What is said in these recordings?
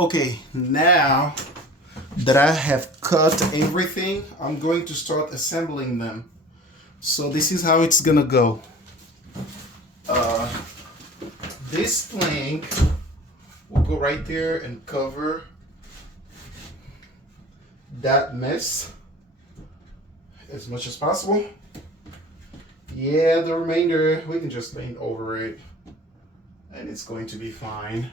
Okay, now that I have cut everything, I'm going to start assembling them. So this is how it's gonna go. Uh, this plank will go right there and cover that mess as much as possible. Yeah, the remainder we can just paint over it and it's going to be fine.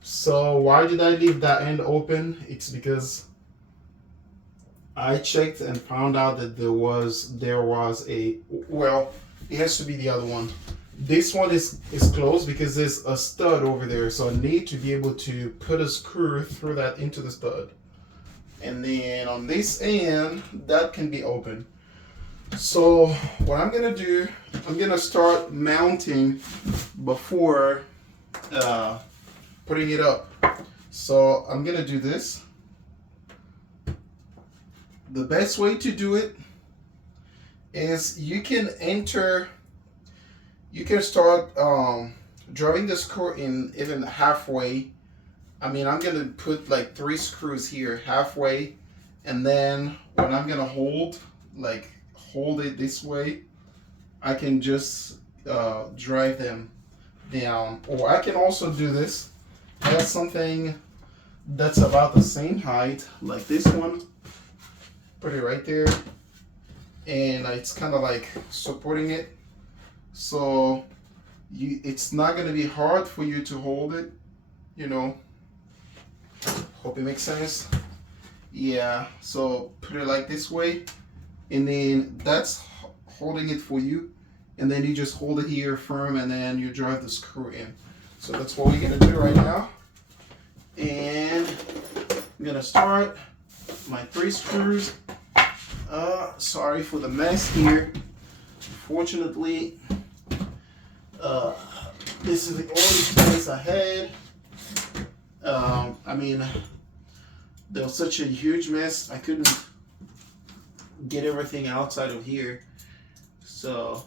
So why did I leave that end open? It's because I checked and found out that there was a, well, it has to be the other one. This one is closed because there's a stud over there, so I need to be able to put a screw through that into the stud. And then on this end, that can be open. So what I'm gonna do, I'm gonna start mounting before putting it up. So I'm gonna do this. The best way to do it is you can start driving the screw in even halfway. I mean, I'm gonna put like 3 screws here halfway, and then when I'm gonna hold it this way, I can just drive them down. Or I can also do this. I have something that's about the same height, like this one. Put it right there, and it's kind of like supporting it, so it's not going to be hard for you to hold it, you know. Hope it makes sense. Yeah, so put it like this way, and then that's holding it for you, and then you just hold it here firm, and then you drive the screw in. So that's what we're going to do right now. And I'm going to start my 3 screws. Sorry for the mess here. Fortunately, this is the only place I had. I mean, there was such a huge mess, I couldn't get everything outside of here. So,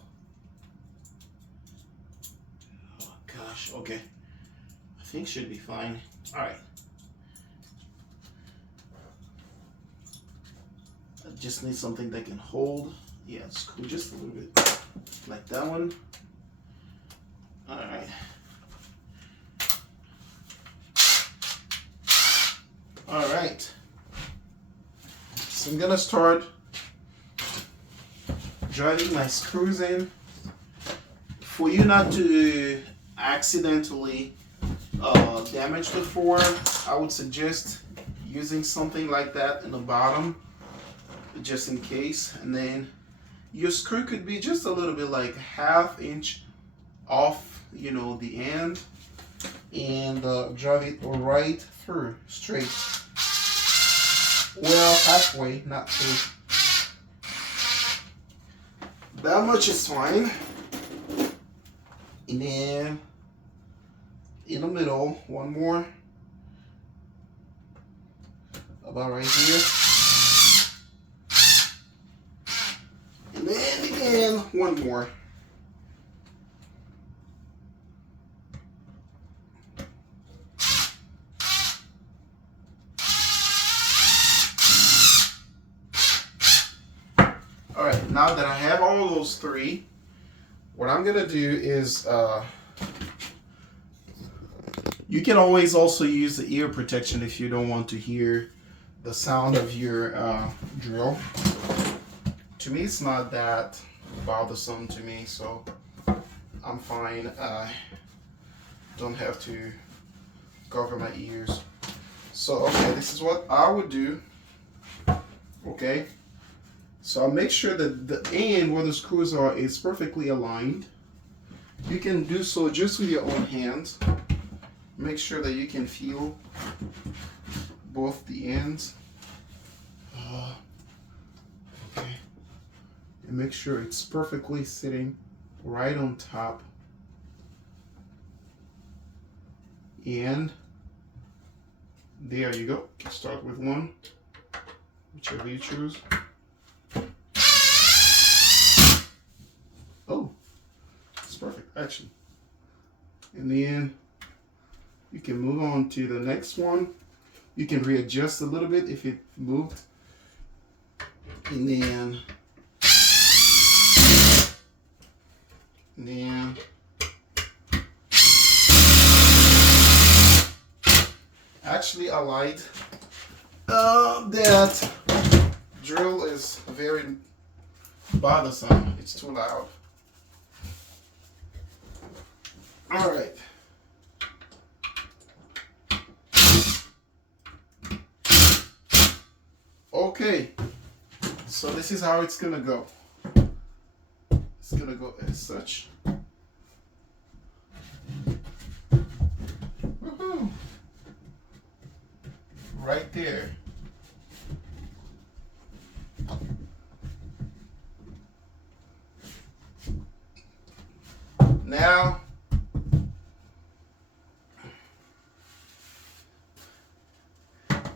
oh gosh, okay. I think should be fine. All right. I just need something that can hold. Yeah, screw just a little bit like that one. All right. All right. So I'm gonna start driving my screws in. For you not to accidentally damage the form, I would suggest using something like that in the bottom, just in case. And then your screw could be just a little bit like ½ inch off, you know, the end, and drive it right through, straight. Well, halfway, not through. That much is fine. And then in the middle, one more, about right here. And then again, one more. All right, now that I have all those 3, what I'm gonna do is, you can always also use the ear protection if you don't want to hear the sound of your drill. To me, it's not that bothersome to me, so I'm fine. I don't have to cover my ears. So, okay, this is what I would do. Okay. So I'll make sure that the end where the screws are is perfectly aligned. You can do so just with your own hands. Make sure that you can feel both the ends. Okay. And make sure it's perfectly sitting right on top. And there you go. Start with one, whichever you choose. Oh, it's perfect, actually. And then You can move on to the next one. You can readjust a little bit if it moved. And then actually I lied. That drill is very bothersome. It's too loud. All right. Okay. So this is how it's gonna go. It's gonna go as such. Woohoo! Right there. Now,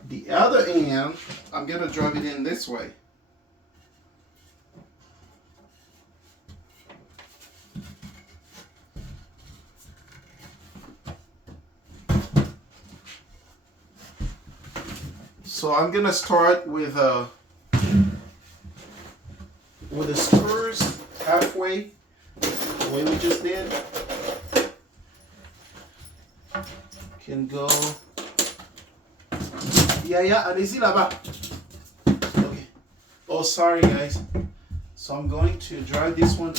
the other end, I'm gonna drive it in this way. So I'm gonna start with the screws halfway, the way we just did. Can go. Yeah, allez-y là-bas. Okay. Oh, sorry guys. So I'm going to drive this one in.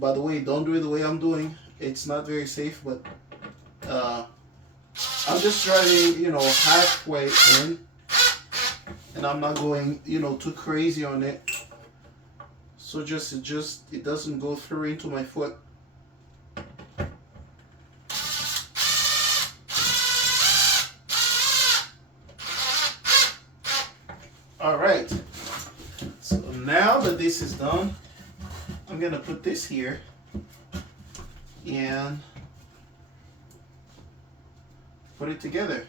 By the way, don't do it the way I'm doing. It's not very safe, but I'm just driving, halfway in, and I'm not going, too crazy on it. So it doesn't go through into my foot. All right. So now that this is done, I'm gonna put this here and put it together.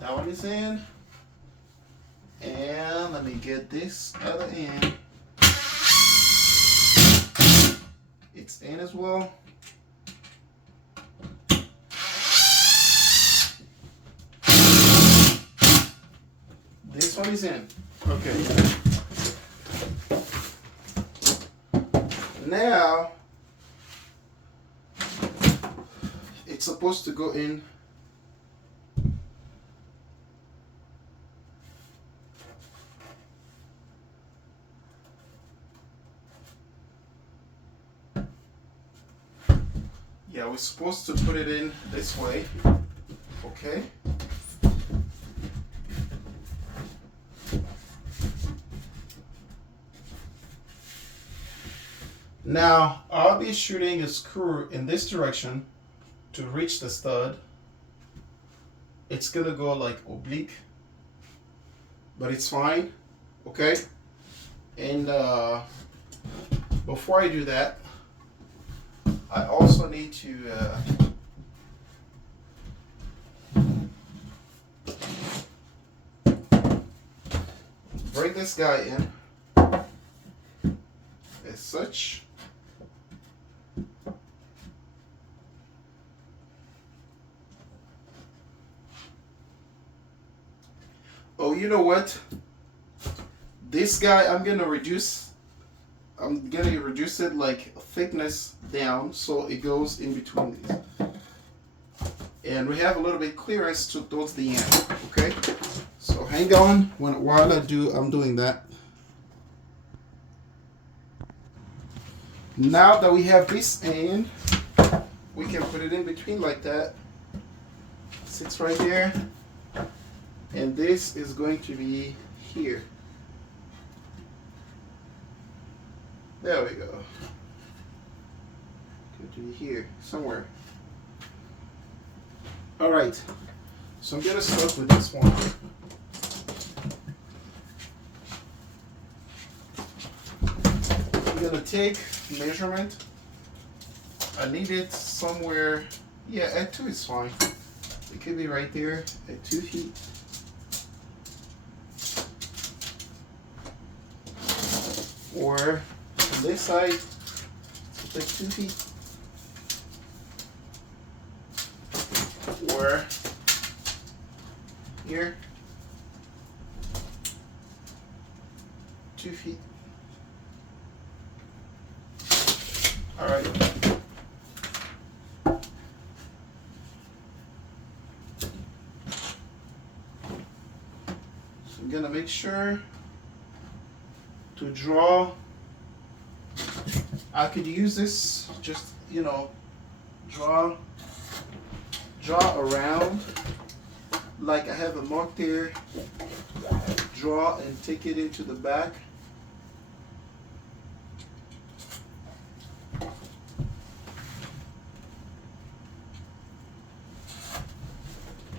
That one is in, and let me get this other end. It's in as well. This one is in. Okay. Now it's supposed to go in. Yeah, we're supposed to put it in this way. Okay. Now, I'll be shooting a screw in this direction to reach the stud. It's gonna go like oblique, but it's fine, okay? And before I do that, I also need to bring this guy in as such. Oh, you know what? This guy, I'm gonna reduce it like thickness down so it goes in between these. And we have a little bit clearance towards the end, okay? So hang on while I'm doing that. Now that we have this end, we can put it in between like that. Sits right there. And this is going to be here. There we go. Going to be here, somewhere. All right. So I'm gonna start with this one. gonna take measurement. I need it somewhere. Yeah, at 2 is fine. It could be right there at 2 feet. Or on this side, it's like 2 feet. Or here, 2 feet. All right. So I'm gonna make sure to draw. I could use this, just, you know, draw around, like I have a mark there, draw and take it into the back.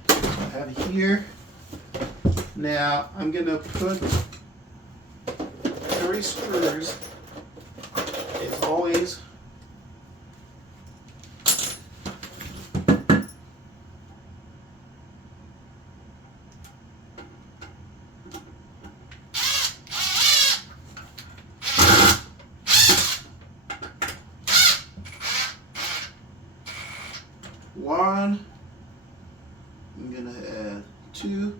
I have it here. Now I'm gonna put 3 screws, as always. One, I'm gonna add 2.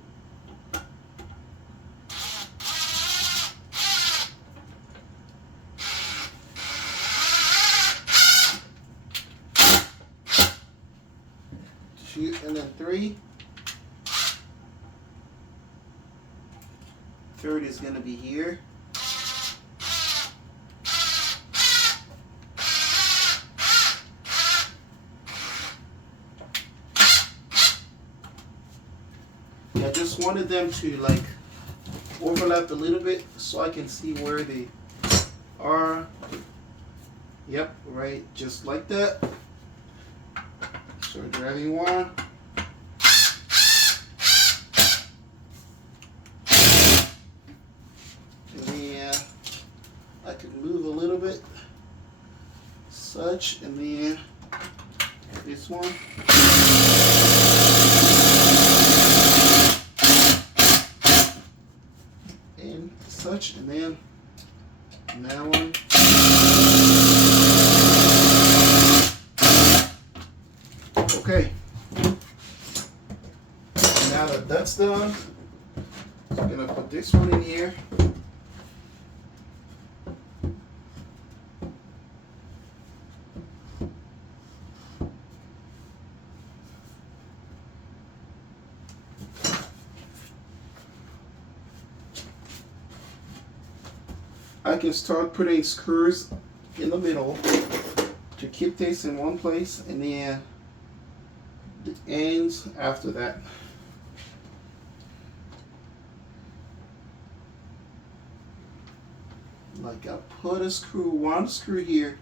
And then 3. Third is gonna be here. I just wanted them to like overlap a little bit so I can see where they are. Yep, right, just like that. So driving one. And then I can move a little bit, such, and then this one. And such, and then that one. Okay. Now that that's done, I'm gonna put this one in here. I can start putting screws in the middle to keep this in one place, and then the ends after that. Like I put a screw, one screw here.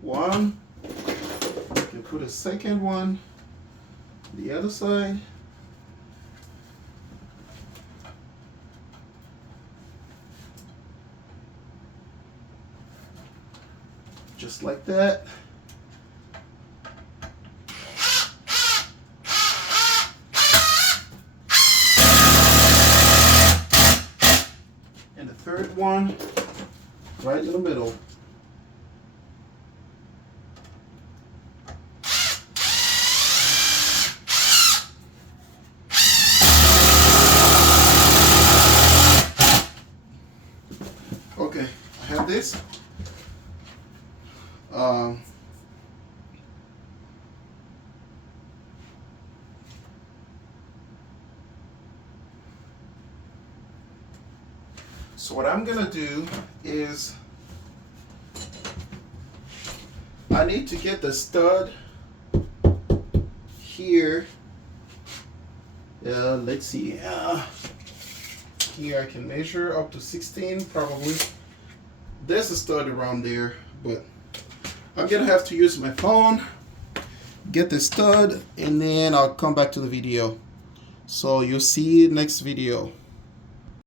One, you can put a second one, the other side. Just like that. And the third one, right in the middle. Okay, I have this. So what I'm gonna do is I need to get the stud here, let's see, here I can measure up to 16 probably. There's a stud around there, but I'm gonna have to use my phone, get the stud, and then I'll come back to the video. So you'll see next video.